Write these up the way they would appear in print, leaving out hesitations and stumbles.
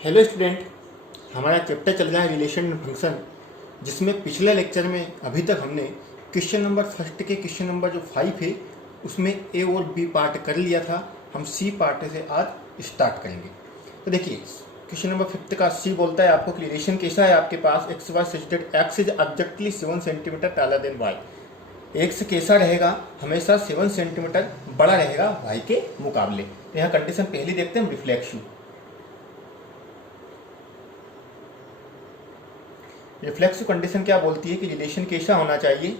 Hello student, हमारा chapter चल रहा है रिलेशन फंक्शन, जिसमें पिछले लेक्चर में अभी तक हमने क्वेश्चन नंबर फर्स्ट के क्वेश्चन नंबर जो 5 है उसमें ए और बी पार्ट कर लिया था। हम सी पार्ट से आज स्टार्ट करेंगे। तो देखिए, क्वेश्चन नंबर 5 का सी बोलता है आपको कि रिलेशन कैसा है आपके पास X Y such that X is exactly 7 centimetre taller than Y. X कैसा रहेगा, हमेशा 7 सेंटीमीटर बड़ा रहेगा वाई के मुकाबले। तो यहाँ कंडीशन पहली देखते हैं हम, रिफ्लेक्सिव। रिफ्लेक्सिव कंडीशन क्या बोलती है कि रिलेशन कैसा होना चाहिए,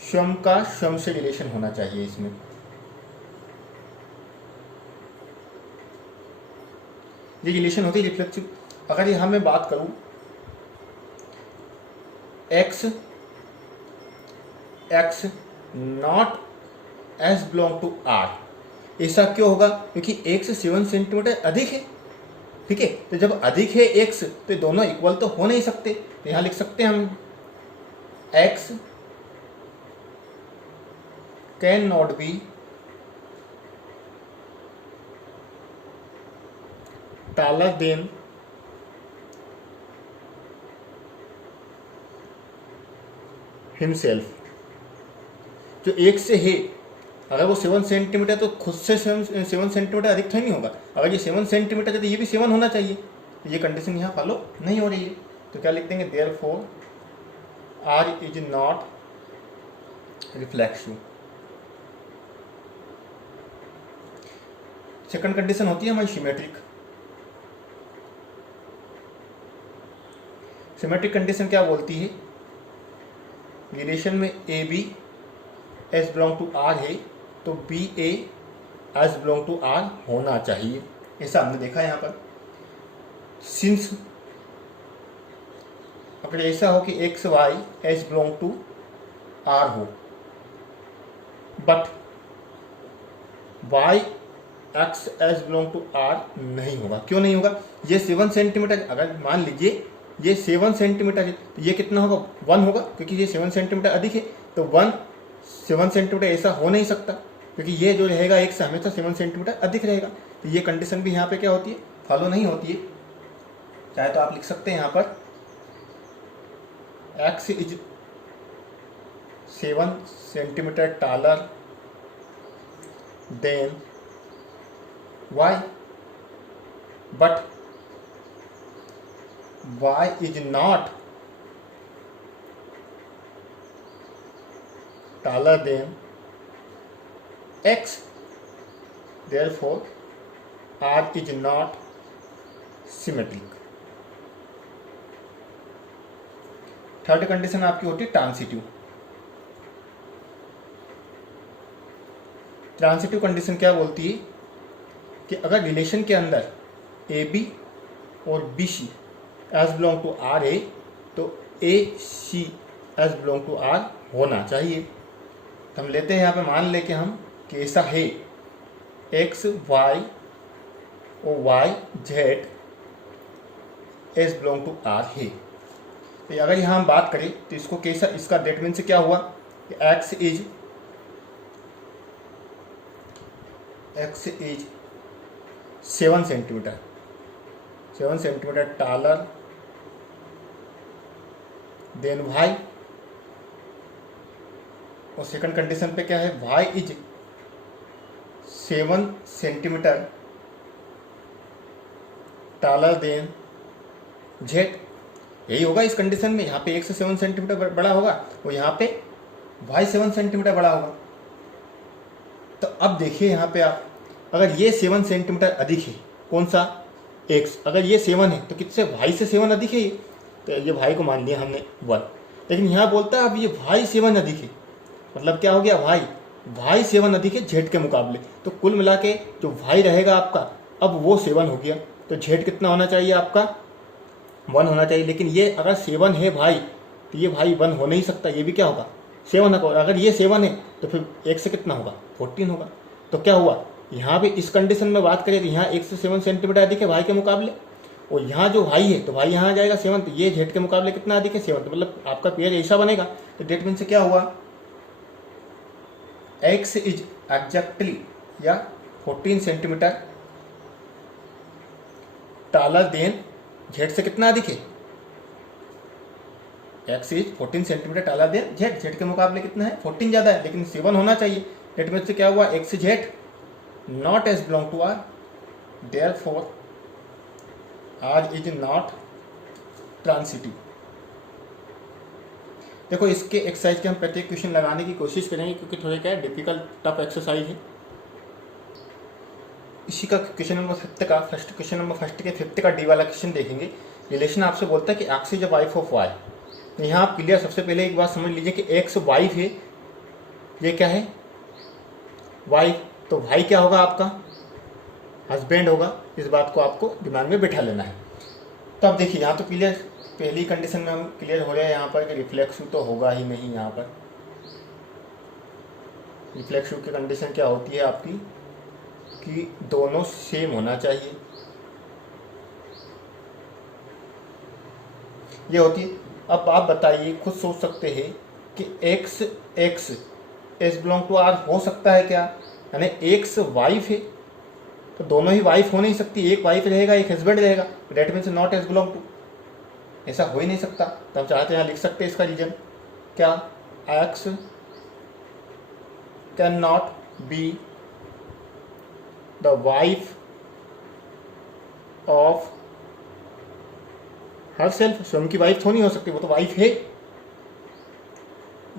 स्वयं का स्वयं से रिलेशन होना चाहिए। इसमें ये रिलेशन होती है रिफ्लेक्सिव। अगर यहाँ मैं बात करूं X X not as belong to R, ऐसा क्यों होगा? क्योंकि एक्स 7 सेंटीमीटर अधिक है। ठीक है, तो जब अधिक है एक्स तो दोनों इक्वल तो हो नहीं सकते। तो यहां लिख सकते हैं हम X can not be taller than himself. जो एक से है, अगर वो 7 सेंटीमीटर तो खुद से 7 सेंटीमीटर अधिक तो नहीं होगा। अगर ये 7 सेंटीमीटर है तो ये भी 7 होना चाहिए। तो ये कंडीशन यहाँ फॉलो नहीं हो रही है। तो क्या लिख देंगे, therefore R is not reflexive. Second condition होती है हमारी सिमेट्रिक। सिमेट्रिक कंडीशन क्या बोलती है, रिलेशन में A B as belong to R है तो B A as belong to R होना चाहिए। ऐसा हमने देखा यहाँ पर। सिंस अगर ऐसा हो कि X Y S belong to R हो, but Y x S belong to R नहीं होगा। क्यों नहीं होगा? ये 7 सेंटीमीटर, अगर मान लीजिए ये 7 सेंटीमीटर है तो ये कितना होगा, 1 होगा, क्योंकि ये 7 सेंटीमीटर अधिक है। तो 1 7 सेंटीमीटर ऐसा हो नहीं सकता, क्योंकि ये जो रहेगा एक से हमेशा 7 सेंटीमीटर अधिक रहेगा। तो ये कंडीशन भी यहाँ पे क्या होती है, फॉलो नहीं होती है। चाहे तो आप लिख सकते हैं यहाँ पर X is 7 centimetre taller than Y, but y is not taller than x, therefore r is not symmetric। Third condition आपकी होती है ट्रांसिटिव। ट्रांसिटिव कंडीशन क्या बोलती है कि अगर रिलेशन के अंदर ए बी और B C S belong to R है तो ए C S belong to R होना चाहिए। तो हम लेते हैं यहाँ पे, मान लें कि हम कि ऐसा है एक्स वाई और Y Z as belong to R है। तो अगर यहाँ हम बात करें तो इसको कैसा, इसका डेट मीन से क्या हुआ कि X is 7 centimetre, 7 centimetre taller than Y. और सेकंड कंडीशन पे क्या है, Y is 7 centimetre taller than Z. यही होगा इस कंडीशन में। यहाँ पे एक से 7 सेंटीमीटर बड़ा होगा और यहाँ पे वाई 7 सेंटीमीटर बड़ा होगा। तो अब देखिए यहाँ पे आप, अगर ये 7 सेंटीमीटर अधिक है, कौन सा, एक्स, अगर ये 7 है तो किससे, वाई से 7 अधिक है ये, तो ये भाई को मान लिया हमने 1। लेकिन यहाँ बोलता है अब ये भाई 7 अधिक है, मतलब क्या हो गया, भाई 7 अधिक है जेड के मुकाबले। तो कुल मिला के जो भाई रहेगा आपका, अब वो 7 हो गया, तो जेड कितना होना चाहिए आपका, 1 होना चाहिए। लेकिन ये अगर 7 है भाई तो ये भाई 1 हो नहीं सकता, ये भी क्या होगा, 7 होगा। अगर ये 7 है तो फिर एक से कितना होगा, 14 होगा। तो क्या हुआ, यहाँ पे इस कंडीशन में बात करें तो यहाँ एक से 7 सेंटीमीटर अधिक है भाई के मुकाबले, और यहाँ जो भाई है तो भाई यहाँ आ जाएगा 7, तो ये जेड के मुकाबले कितना अधिक है, 7। तो मतलब आपका पेयर ऐसा बनेगा। तो डेट मीन से क्या हुआ, एक्स इज एग्जैक्टली या 14 सेंटीमीटर टाला देन जेड से कितना अधिक है, एक्स इज 14 सेंटीमीटर टाला देन जेड, जेड के मुकाबले कितना है 14 ज़्यादा है, लेकिन 7 होना चाहिए। डेट में से क्या हुआ, X Z not as belong to R, therefore R is not transitive. देखो इसके एक्सरसाइज के हम प्रत्येक क्वेश्चन लगाने की कोशिश करेंगे, क्योंकि थोड़े क्या है डिफिकल्ट टफ एक्सरसाइज है। इसी का क्वेश्चन नंबर 5 का क्वेश्चन नंबर 5 के 5 का डी वाला क्वेश्चन देखेंगे। रिलेशन आपसे बोलता है कि X is a wife of Y. यहाँ आप क्लियर सबसे पहले एक बात समझ लीजिए कि एक्स वाइफ है, ये क्या है वाइफ, तो भाई क्या होगा आपका हस्बैंड होगा। इस बात को आपको दिमाग में बिठा लेना है। तो अब देखिए यहाँ तो क्लियर, पहली कंडीशन में हम क्लियर हो रहे हैं यहाँ पर कि रिफ्लेक्सिव तो होगा ही नहीं। यहाँ पर रिफ्लेक्सिव की कंडीशन क्या होती है आपकी कि दोनों सेम होना चाहिए, ये होती है। अब आप बताइए, खुद सोच सकते हैं कि x x S belong to R हो सकता है क्या, यानी एक्स वाइफ है तो दोनों ही वाइफ हो नहीं सकती, एक वाइफ रहेगा एक हस्बैंड रहेगा, that means not as belong to, ऐसा हो ही नहीं सकता। तो हम चाहते हैं यहाँ लिख सकते हैं इसका रीजन क्या, x can not be the wife of her self, स्वयं की वाइफ तो नहीं हो सकती, वो तो वाइफ है।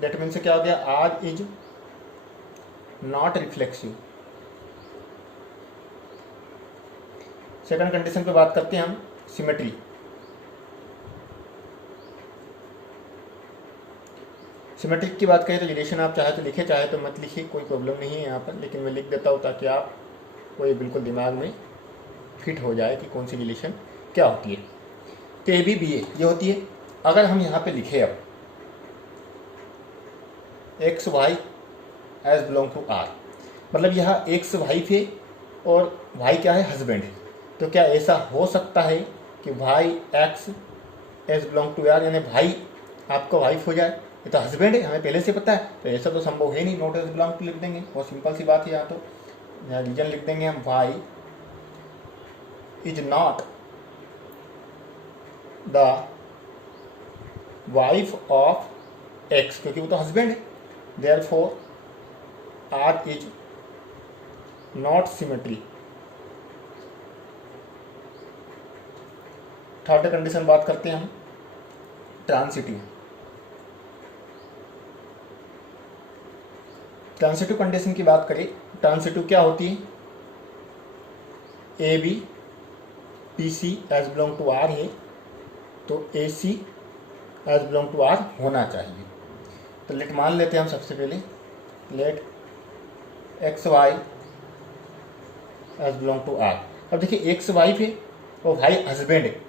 डेट मीन्स क्या हो गया, R is not reflexive. Second condition पे बात करते हैं हम, सिमेट्री। सिमेट्री की बात करें तो रिलेशन आप चाहे तो लिखे चाहे तो मत लिखिए, कोई प्रॉब्लम नहीं है यहाँ पर, लेकिन मैं लिख देता हूँ ताकि आप वो ये बिल्कुल दिमाग में फिट हो जाए कि कौन सी रिलेशन क्या होती है। तो ए बी बी ए ये होती है। अगर हम यहाँ पे लिखे अब x y as belong to R, मतलब यहाँ एक्स वाइफ है और भाई क्या है हस्बैंड है, तो क्या ऐसा हो सकता है कि भाई x as belong to R, यानी भाई आपका वाइफ हो जाए, ये तो हस्बैंड है हमें पहले से पता है, तो ऐसा तो संभव है नहीं, नॉट एज बिलोंग टू लिख देंगे, बहुत सिंपल सी बात है। यहाँ तो यहाँ रीजन लिख देंगे हम, भाई is not the wife of x, क्योंकि वो तो हस्बैंड है, therefore R is not symmetry. Third condition बात करते हैं हम, ट्रांसिटिव। ट्रांसिटिव कंडीशन की बात करें, ट्रांसिटिव क्या होती है, a b p c as belong to R है तो ए c as belong to R होना चाहिए। तो लेट मान लेते हैं हम सबसे पहले, let x y as belong to R. अब देखिए एक्स वाइफ है और भाई हस्बैंड है,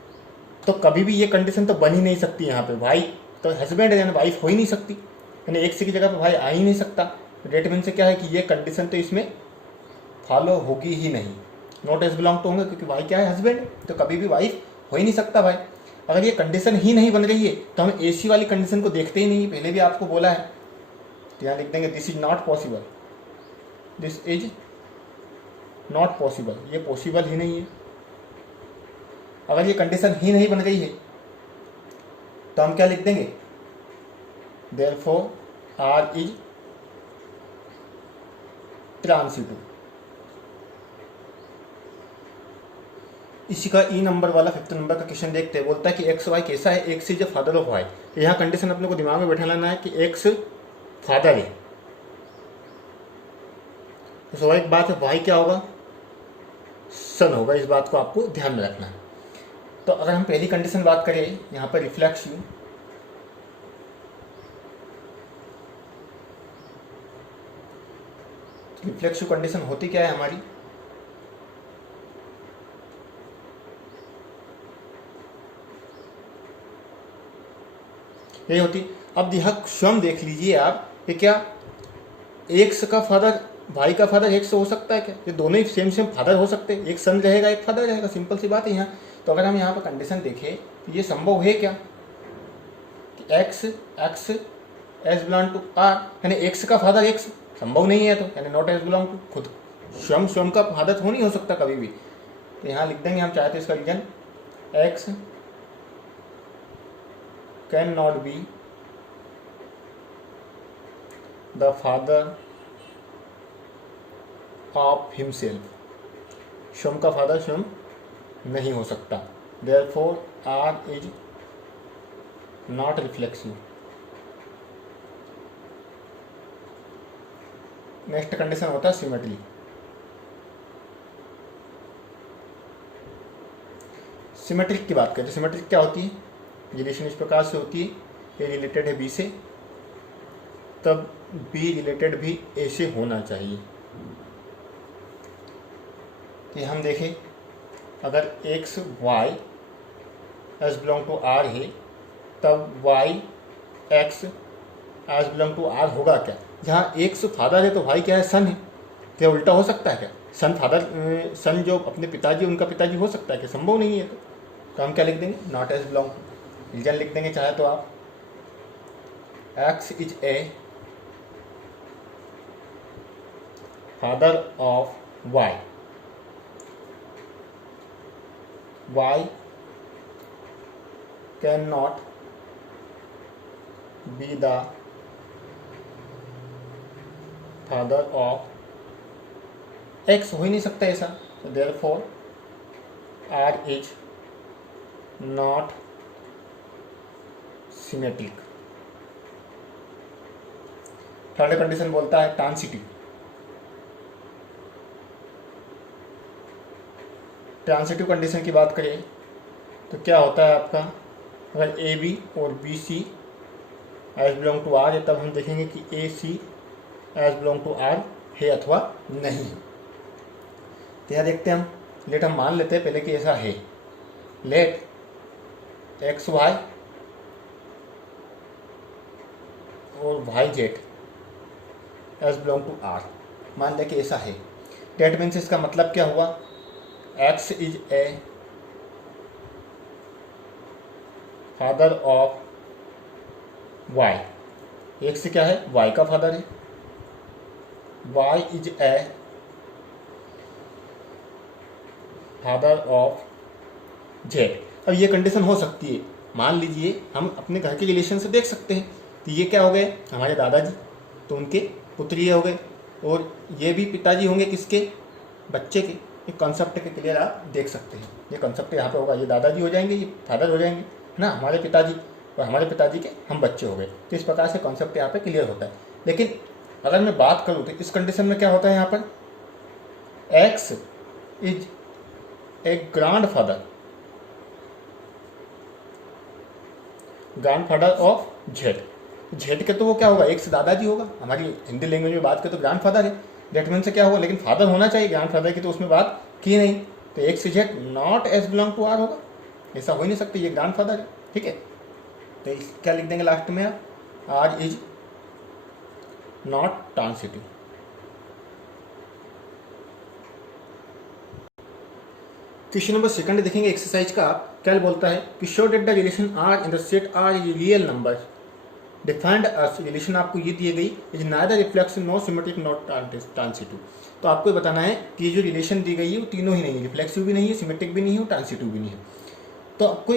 तो कभी भी ये कंडीशन तो बन ही नहीं सकती। यहाँ पे भाई तो हस्बैंड है यानी वाइफ हो ही नहीं सकती, यानी एक्स की जगह पे भाई आ ही नहीं सकता। डेट मीन से क्या है कि ये कंडीशन तो इसमें फॉलो होगी ही नहीं, नॉट एज बिलोंग टू होंगे, क्योंकि भाई क्या है हस्बैंड है, तो कभी भी वाइफ हो ही नहीं सकता भाई। अगर ये कंडीशन ही नहीं बन रही है तो हम एसी वाली कंडीशन को देखते ही नहीं, पहले भी आपको बोला है। तो यहाँ लिख देंगे this is not possible, this is not possible, ये पॉसिबल ही नहीं है। अगर ये कंडीशन ही नहीं बन रही है तो हम क्या लिख देंगे, देयरफॉर आर इज ट्रांसिटिव। इसी का ई नंबर वाला 5th नंबर का क्वेश्चन देखते हैं, बोलता है कि एक्स वाई कैसा है, x is father of Y. यहाँ कंडीशन अपने को दिमाग में बैठा लेना है कि एक्स फादर है, तो स्वाभाविक बात है वाई क्या होगा, सन होगा, इस बात को आपको ध्यान में रखना है। तो अगर हम पहली कंडीशन बात करें यहाँ पर रिफ्लेक्सिव, रिफ्लेक्सिव कंडीशन होती क्या है हमारी, यही होती। अब यहाँ स्वयं देख लीजिए आप, ये क्या एक्स का फादर भाई का फादर एक्स हो सकता है क्या, ये दोनों ही सेम फादर हो सकते हैं, एक सन रहेगा एक फादर रहेगा, सिंपल सी बात है यहाँ। तो अगर हम यहाँ पर कंडीशन देखें तो ये संभव है क्या कि x x as belong to R, यानी एक्स का फादर एक्स संभव नहीं है, तो यानी नॉट एज बिलोंग टू, खुद स्वयं का फादर तो नहीं हो सकता कभी भी। तो यहाँ लिख देंगे हम चाहते इसका reason x can not be the father of himself, Shivam का फादर शिवम नहीं हो सकता। Therefore R is not reflexive. Next condition होता है सिमेट्री। सिमेट्रिक की बात करें तो सिमेट्रिक क्या होती है? रिलेशन इस प्रकार से होती है, ए रिलेटेड है बी से, तब बी रिलेटेड भी ए से होना चाहिए। कि हम देखें, अगर x Y S belong to R है, तब y x S belong to R होगा क्या? जहाँ एक्स फादर है तो वाई क्या है? सन है। क्या उल्टा हो सकता है क्या? सन फादर, सन जो अपने पिताजी उनका पिताजी हो सकता है क्या? संभव नहीं है। तो हम क्या लिख देंगे? नॉट एस बिलोंग, रीजन लिख देंगे चाहे तो आप, x is a father of y, y can not be the father of x, हो ही नहीं सकता ऐसा। Therefore R is not symmetric. Third condition बोलता है ट्रांसिटिव। ट्रांसिटिव कंडीशन की बात करें तो क्या होता है आपका, अगर ए बी और B c as belong to R है, तब हम देखेंगे कि a c as belong to R है अथवा नहीं। तो यहाँ देखते हैं हम, लेट हम मान लेते हैं पहले कि ऐसा है। लेट एक्स वाई और Y z as belong to R, मान लें कि ऐसा है। डेट मीन्स इसका मतलब क्या हुआ? X is a father of y, x क्या है? वाई का फादर है। Y is a father of z. अब ये कंडीशन हो सकती है, मान लीजिए हम अपने घर के रिलेशन से देख सकते हैं। तो ये क्या हो गए? हमारे दादाजी, तो उनके पुत्र ये हो गए, और ये भी पिताजी होंगे किसके? बच्चे के। ये कॉन्सेप्ट के क्लियर आप देख सकते हैं। ये कॉन्सेप्ट यहाँ पे होगा, ये दादाजी हो जाएंगे, ये फादर हो जाएंगे, है ना, हमारे पिताजी, और हमारे पिताजी के हम बच्चे हो गए। तो इस प्रकार से कॉन्सेप्ट यहाँ पे क्लियर होता है। लेकिन अगर मैं बात करूँ तो इस कंडीशन में क्या होता है? यहाँ पर X is A grand father of Z. Z के तो वो क्या होगा? एक्स दादाजी होगा। हमारी हिंदी लैंग्वेज में बात करें तो ग्रैंड फादर है। डेट मीन से क्या होगा? लेकिन फादर होना चाहिए, ग्रैंड फादर की तो उसमें बात की नहीं। तो x Z not as belong to R होगा, ऐसा हो ही नहीं सकता, ये ग्रैंड फादर है। ठीक है, तो क्या लिख देंगे लास्ट में आप? R is not transitive. Question number second देखेंगे एक्सरसाइज का। क्या बोलता है कि show that the relation R in the set R is real number defined as. Relation आपको ये दी गई, is neither reflexive not symmetric not transitive. तो आपको बताना है कि ये जो रिलेशन दी गई है वो तीनों ही नहीं है, रिफ्लेक्सिव भी नहीं है, सिमेट्रिक भी नहीं है, ट्रांसिटिव भी नहीं है। तो आपको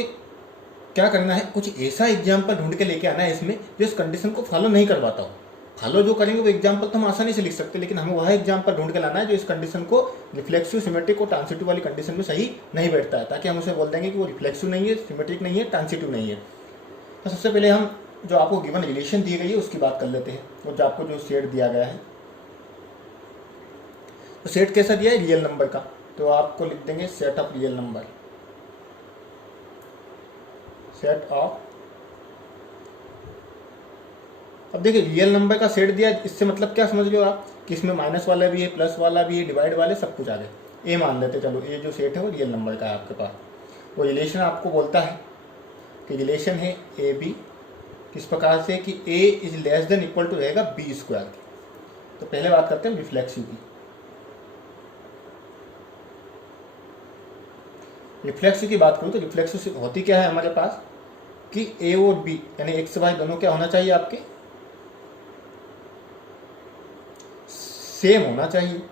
क्या करना है? कुछ ऐसा एग्जाम्पल ढूंढ के लेके आना है इसमें जो इस कंडीशन को फॉलो नहीं कर पाता हो। फॉलो जो करेंगे वो एग्जाम्पल तो हम आसानी से लिख सकते हैं, लेकिन हमें वह एग्जाम्पल ढूंढ के लाना है जो इस कंडीशन को रिफ्लेक्सिव, सिमेट्रिक और ट्रांसिटिव वाली कंडीशन में सही नहीं बैठता है, ताकि हम उसे बोल देंगे कि वो रिफ्लेक्सिव नहीं है, सिमेट्रिक नहीं है, ट्रांसिटिव नहीं है। तो सबसे पहले हम जो आपको गिवन रिलेशन दी गई है उसकी बात कर लेते हैं, और जो आपको जो सेट दिया गया है, तो सेट कैसा दिया है? रियल नंबर का। तो आपको लिख देंगे set of real number, set of. अब देखिए रियल नंबर का सेट दिया, इससे मतलब क्या समझ लो आप कि इसमें माइनस वाला भी है, प्लस वाला भी है, डिवाइड वाले सब कुछ आ गए। ए मान लेते, चलो ये जो सेट है वो रियल नंबर का है आपके पास। वो रिलेशन आपको बोलता है कि रिलेशन है ए बी, किस प्रकार से कि A is less than equal to रहेगा बी स्क्वायर की। तो पहले बात करते हैं रिफ्लेक्सिव की। रिफ्लेक्सिव की बात करूँ तो रिफ्लेक्सिव होती क्या है हमारे पास कि ए और बी यानी एक्स वाई दोनों क्या होना चाहिए? आपके सेम होना चाहिए।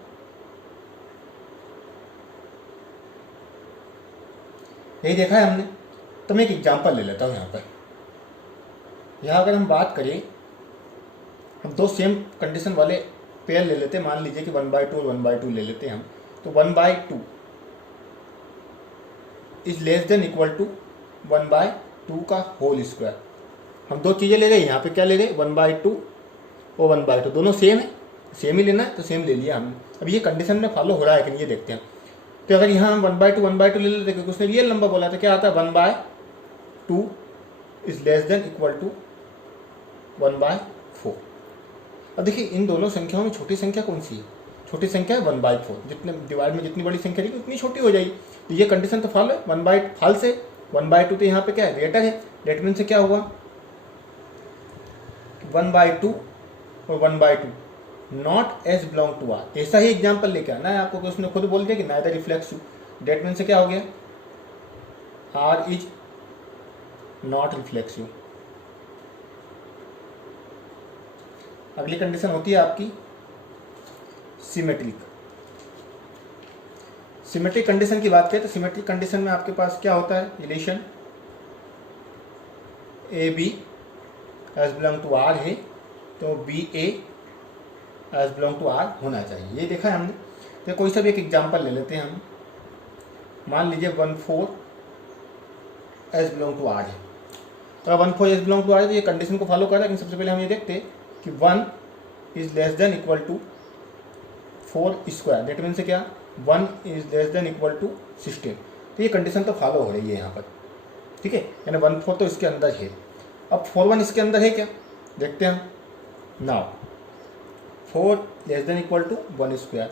यही देखा है हमने। तो मैं एक एग्जांपल ले लेता हूँ यहाँ पर। यहाँ अगर हम बात करें, हम दो सेम कंडीशन वाले पेयर ले लेते हैं। मान लीजिए कि 1/2 और 1/2 ले लेते हैं हम। तो 1/2 is less than equal to 1/2 का होल स्क्वायर। हम दो चीज़ें ले गए, यहाँ पे क्या ले गए, 1/2 और 1/2, दोनों सेम है, सेम ही लेना है तो सेम ले लिया हमने। अब ये कंडीशन में फॉलो हो रहा है कि नहीं ये देखते हैं। तो अगर यहाँ हम 1/2 ले लेते, क्योंकि उसने रियल नंबर बोला था, क्या आता है 1/2 is less than equal to 1/4। अब देखिए इन दोनों संख्याओं में छोटी संख्या कौन सी है, छोटी संख्या है 1/4। जितने डिवाइड में जितनी बड़ी संख्या रहेगी उतनी छोटी हो जाएगी। तो ये कंडीशन तो फॉलो है, 1/2 तो यहाँ पे क्या है, ग्रेटर है। डेट मीन से क्या हुआ, 1/2 और 1/2 not as belong to R. ऐसा ही एग्जाम्पल लेके आना है आपको, कि उसने खुद बोल दिया कि नाइदर रिफ्लेक्सिव। डेट मीन से क्या हो गया, आर इज नॉट रिफ्लेक्सिव। अगली कंडीशन होती है आपकी सिमेट्रिक। सिमेट्रिक कंडीशन की बात करें तो सिमेट्रिक कंडीशन में आपके पास क्या होता है, relation a b as belong to R है, तो B a as belong to R होना चाहिए। ये देखा है हमने। तो कोई सा भी एक एग्जांपल ले लेते हैं हम। मान लीजिए 1/4 एज बिलोंग टू आर है। तो 1/4 एज बिलोंग टू आर है, तो ये कंडीशन को फॉलो कर रहा है। लेकिन सबसे पहले हम ये देखते हैं कि 1 is less than equal to 4 square. That mean से क्या, 1 is less than equal to 16। तो ये कंडीशन तो फॉलो हो रही है यहाँ पर, ठीक है, यानी 1/4 तो इसके अंदर है। अब 4/1 इसके अंदर है क्या, देखते हैं हम। Now 4 less than equal to 1 square,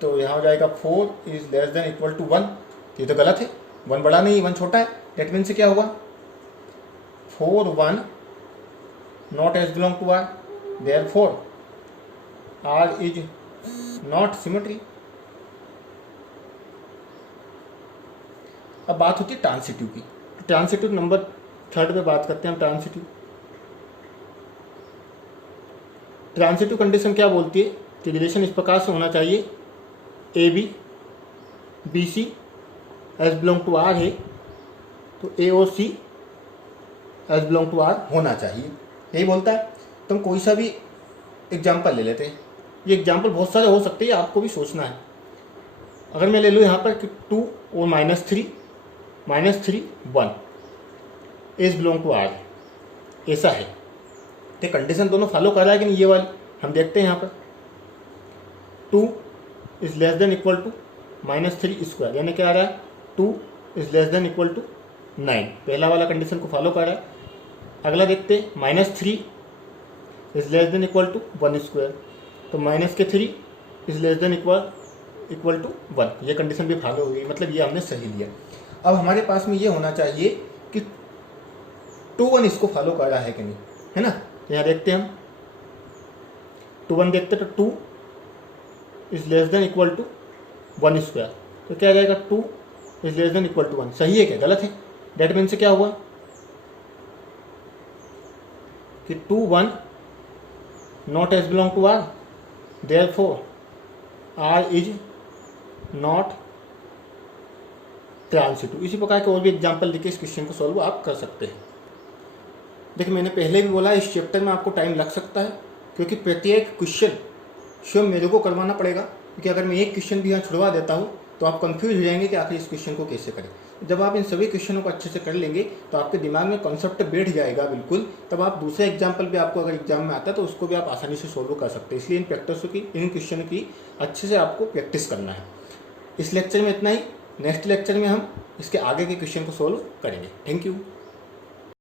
तो यहाँ हो जाएगा 4 is less than equal to 1। ये तो गलत है, 1 बड़ा नहीं 1 छोटा है। डेट मीन से क्या हुआ, 4/1 not as belong to R, therefore R is not symmetry. अब बात होती है ट्रांसिटिव की। ट्रांसिटिव नंबर 3 पे बात करते हैं हम। ट्रांसिटिव कंडीशन क्या बोलती है कि रिलेशन इस प्रकार से होना चाहिए, a b b c as belong to R है, तो ए और c as belong to R होना चाहिए, यही बोलता है। तो हम कोई सा भी एग्जाम्पल ले लेते हैं। ये एग्जाम्पल बहुत सारे हो सकते हैं, आपको भी सोचना है। अगर मैं ले लूँ यहाँ पर कि 2 और -3 1 एज बिलोंग टू आर, ऐसा है। तो कंडीशन दोनों फॉलो कर रहा है कि नहीं, ये वाली हम देखते हैं यहाँ पर। 2 is less than equal to -3 square, यानी क्या आ रहा है, 2 is less than equal to 9। पहला वाला कंडीशन को फॉलो कर रहा है। अगला देखते हैं, -3 is less than equal to 1 square, तो -3 is less than equal to 1। ये कंडीशन भी फॉलो हो गई, मतलब ये हमने सही लिया। अब हमारे पास में ये होना चाहिए कि 2/1 इसको फॉलो कर रहा है कि नहीं, है ना। तो यहाँ देखते हैं हम 2/1 देखते तो 2 is less than equal to 1 square, तो क्या आ जाएगा, 2 is less than equal to 1। सही है क्या, गलत है। डेट मीन से क्या हुआ कि 2/1 not as belong to R, therefore R is not transitive. इसी प्रकार के और भी एग्जाम्पल देके इस क्वेश्चन को सॉल्व आप कर सकते हैं। देखिए मैंने पहले भी बोला, इस चैप्टर में आपको टाइम लग सकता है, क्योंकि प्रत्येक क्वेश्चन स्वयं मेरे को करवाना पड़ेगा। क्योंकि अगर मैं एक क्वेश्चन भी यहाँ छुड़वा देता हूँ तो आप कंफ्यूज हो जाएंगे कि आखिर इस क्वेश्चन को कैसे करें। जब आप इन सभी क्वेश्चनों को अच्छे से कर लेंगे तो आपके दिमाग में कॉन्सेप्ट बैठ जाएगा बिल्कुल, तब आप दूसरे एग्जाम्पल भी आपको अगर एग्जाम में आता है तो उसको भी आप आसानी से सोल्व कर सकते हैं। इसलिए इन क्वेश्चन की अच्छे से आपको प्रैक्टिस करना है। इस लेक्चर में इतना ही। नेक्स्ट लेक्चर में हम इसके आगे के क्वेश्चन को सोल्व करेंगे। Thank you.